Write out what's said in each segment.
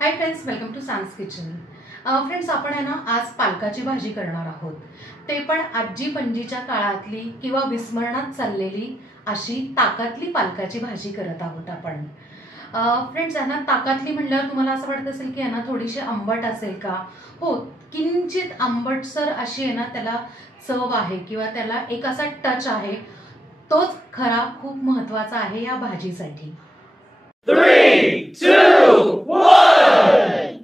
High friends, welcome to Sam's kitchen. Friends, आपण आहे ना आज पालकाची भाजी करणार आहोत, ते पण आजी पणजीच्या काळातली किंवा विस्मरणात चाललेली अशी ताकातली पालकाची भाजी करत आहोत आपण। फ्रेंड्स, आहे ना ताकातली म्हणल्यावर तुम्हाला असं वाटत असेल की आहे ना थोडीशी आंबट असेल का? हो, किंचित आंबटसर अशी आहे ना त्याला चव आहे किंवा त्याला एक असा टच आहे, तोच खरा खूप महत्त्वाचा आहे या भाजीसाठी। 3, 2, 1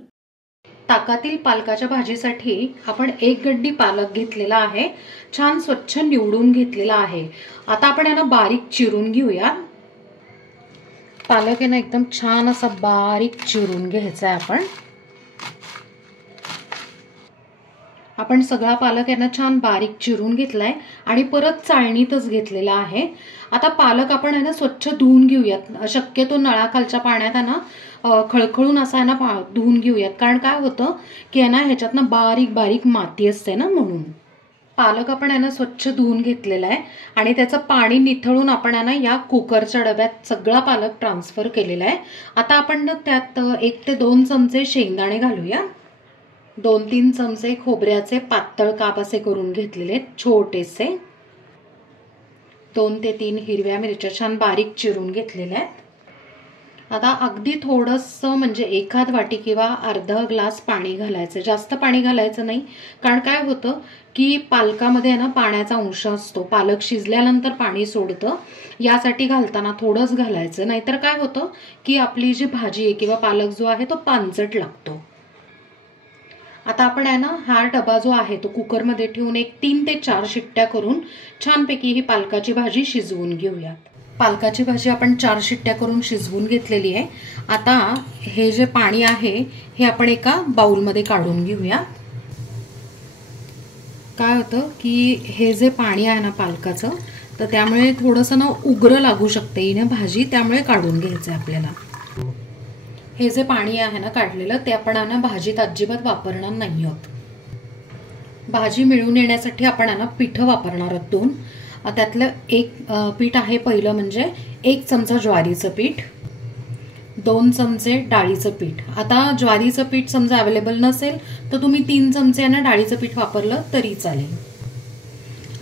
ताकातील पालकाच्या भाजीसाठी आपण एक गड्डी पालक घेतलेला आहे, छान स्वच्छ निवडून घेतलेला आहे। आता आपण याला बारीक चिरून घेऊया। पालक आहे ना एकदम छान असा बारीक चिरून घ्यायचा आहे। आपण सगळा पालक आहे ना छान बारीक चिरून घेतलाय आणि परत चाळणीतच घेतलेला आहे। आता पालक आपण आहे ना स्वच्छ धुवून घेऊयात, शक्यतो नळाखालच्या पाण्यात आहे ना खळखळून असा आहे ना धुवून घेऊयात, कारण काय होतं की आहे ना ह्याच्यात ना बारीक बारीक माती असते ना, म्हणून। पालक आपण आहे ना स्वच्छ धुवून घेतलेला आहे आणि त्याचं पाणी निथळून आपण आहे ना या कुकरच्या डब्यात सगळा पालक ट्रान्सफर केलेला आहे। आता आपण त्यात 1 ते 2 चमचे शेंगदाणे घालूया, 2-3 चमचे खोबऱ्याचे पातळ काप असे करून घेतलेले छोटेसे, 2 ते 3 हिरव्या मिरच्या छान बारीक चिरून घेतलेल्या आहेत। आता अगदी थोडंसं म्हणजे एखाद वाटी किंवा अर्धा ग्लास पाणी घालायचं, जास्त पाणी घालायचं नाही, कारण काय होतं की पालकामध्ये आहे ना पाण्याचा अंश असतो, पालक शिजल्यानंतर पाणी सोडतं, यासाठी घालताना थोडंच घालायचं, नाहीतर काय होतं की आपली जी भाजी आहे किंवा पालक जो आहे तो पांचट लागतो। आता आपण आहे ना हा डबा जो आहे तो कुकरमध्ये ठेवून 3 ते 4 शिट्ट्या करून छानपैकी ही पालकाची भाजी शिजवून घेऊया। पालकाची भाजी आपण 4 शिट्ट्या करून शिजवून घेतलेली आहे। आता हे जे पाणी आहे हे आपण एका बाउलमध्ये काढून घेऊया। काय होतं की हे जे पाणी आहे ना पालकाचं, तर त्यामुळे थोडंसं ना उग्र लागू शकते ही ना भाजी, त्यामुळे काढून घ्यायचं आहे आपल्याला। हे जे पाणी आहे ना काढलेलं ते आपण आहे ना भाजीत अजिबात वापरणार नाही आहोत। भाजी मिळून येण्यासाठी आपण आहे ना पीठ वापरणार आहोत 2। त्यातलं एक पीठ आहे पहिलं म्हणजे 1 चमचा ज्वारीचं पीठ, 2 चमचे डाळीचं पीठ। आता ज्वारीचं पीठ समजा अवेलेबल नसेल तर तुम्ही 3 चमचे ना डाळीचं पीठ वापरलं तरी चालेल।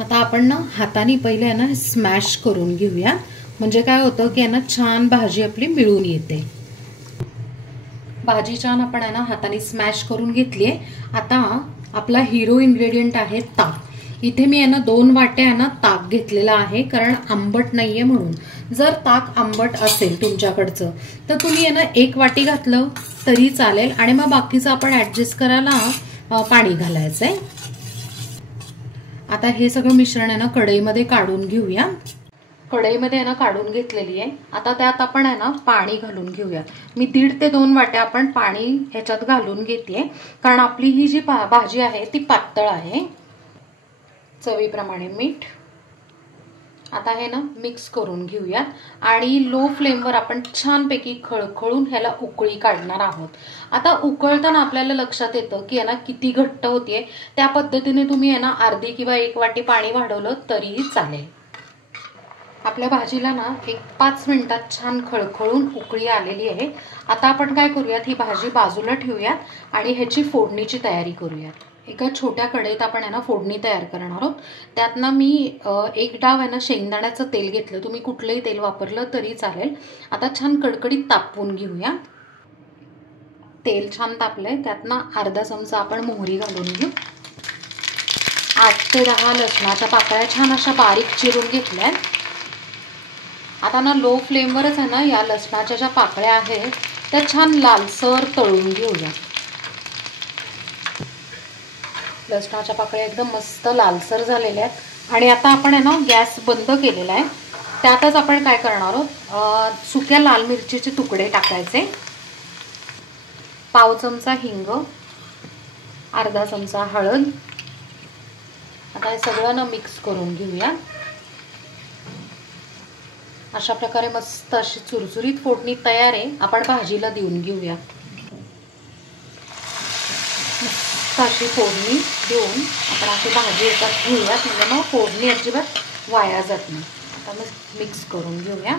आता आपण ना हाताने पहिले आहे ना स्मॅश करून घेऊया, म्हणजे काय होतं की ना छान भाजी आपली मिळून येते। भाजी छान आपण आहे ना हाताने स्मॅश करून घेतली आहे। आता आपला हिरो इन्ग्रेडियंट आहे ताक। इथे मी आहे ना 2 वाट्या आहे ना ताक घेतलेला आहे, कारण आंबट नाहीये म्हणून। जर ताक आंबट असेल तुमच्याकडचं तर तुम्ही आहे ना 1 वाटी घातलं तरी चालेल आणि मग बाकीचं आपण ऍडजस्ट करायला पाणी घालायचंय। आता हे सगळं मिश्रण आहे ना कढईमध्ये काढून घेऊया। कढईमध्ये आहे ना काढून घेतलेली आहे। आता त्यात आपण आहे ना पाणी घालून घेऊया। मी 1.5 ते 2 वाट्या आपण पाणी ह्याच्यात घालून घेते, कारण आपली ही जी भाजी आहे ती पातळ आहे। चवीप्रमाणे मीठ। आता हे ना मिक्स करून घेऊया आणि लो फ्लेमवर आपण छानपैकी खळखळून ह्याला उकळी काढणार आहोत। आता उकळताना आपल्याला लक्षात येतं की ना किती घट्ट होतीये, त्या पद्धतीने तुम्ही आहे ना अर्धी किंवा 1 वाटी पाणी वाढवलं तरीही चालेल। आपल्या भाजीला ना 5 मिनिटात छान खळखळून उकळी आलेली आहे। आता आपण काय करूयात, ही भाजी बाजूला ठेवूयात आणि ह्याची फोडणीची तयारी करूयात। एका छोट्या कढईत आपण आहे ना फोडणी तयार करणार आहोत। त्यात ना मी 1 डाव आहे ना शेंगदाण्याचं तेल घेतलं, तुम्ही कुठलंही तेल वापरलं तरी चालेल। आता छान कडकडीत तापवून घेऊया। तेल छान तापलंय, त्यात ना अर्धा चमचा आपण मोहरी घालून घेऊ। 8 ते 10 लसणाच्या पाकळ्या छान अशा बारीक चिरून घेतल्या। आता ना लो फ्लेमवरच आहे ना या लसणाच्या ज्या पाकळ्या आहेत त्या छान लालसर तळून घेऊया। लसणाच्या पाकळ्या एकदम मस्त लालसर झालेल्या आहेत आणि आता आपण आहे ना गॅस बंद केलेला आहे। त्यातच आपण काय करणार आहोत, सुक्या लाल मिरचीचे तुकडे टाकायचे, पाव चमचा हिंग, अर्धा चमचा हळद। आता हे सगळं ना मिक्स करून घेऊया। अशा प्रकारे मस्त अशी चुरचुरीत फोडणी तयार आहे। आपण भाजीला देऊन घेऊया। मस्त अशी फोडणी देऊन आपण अशी भाजी याच्यात घेऊयात, म्हणजे मग फोडणी अजिबात वाया जात नाही। आता मग मिक्स करून घेऊया।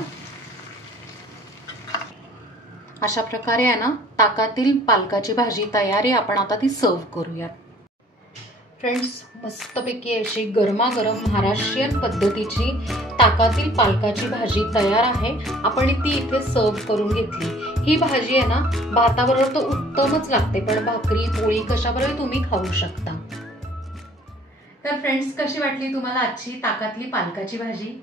अशा प्रकारे आहे ना ताकातील पालकाची भाजी तयार आहे. आपण आता ती सर्व करूयात. फ्रेंड्स, मस्तपैकी अशी गरमागरम महाराष्ट्रीयन पद्धतीची ताकातील पालकाची भाजी तयार आहे. आपण ती इथे सर्व करून घेतली. ही भाजी आहे ना भाताबरोबर तर उत्तमच लागते, पण भाकरी पोळी कशाबरोबर तुम्ही खाऊ शकता. तर फ्रेंड्स, कशी वाटली तुम्हाला आजची ताकातली पालकाची भाजी?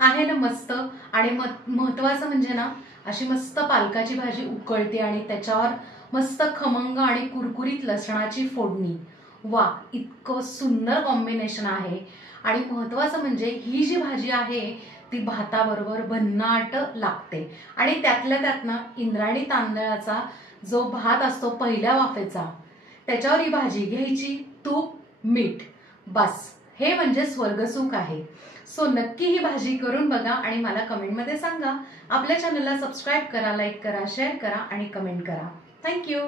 आहे ना मस्त. आणि महत्वाचं म्हणजे ना अशी मस्त पालकाची भाजी उकळते आणि त्याच्यावर मस्त खमंग आणि कुरकुरीत लसणाची फोडणी. वा, इतकं सुंदर कॉम्बिनेशन आहे. आणि महत्वाचं म्हणजे ही जी भाजी आहे ती भाताबरोबर भन्नाट लागते. आणि त्यातल्या त्यात ना इंद्रायणी तांदळाचा जो भात असतो पहिल्या वाफेचा, त्याच्यावर ही भाजी घ्यायची, तूप मीठ, बस हे म्हणजे स्वर्गसुख आहे. सो नक्की ही भाजी करून बघा आणि मला कमेंटमध्ये सांगा. आपल्या चॅनलला सबस्क्राईब करा, लाईक करा, शेअर करा आणि कमेंट करा. थँक्यू.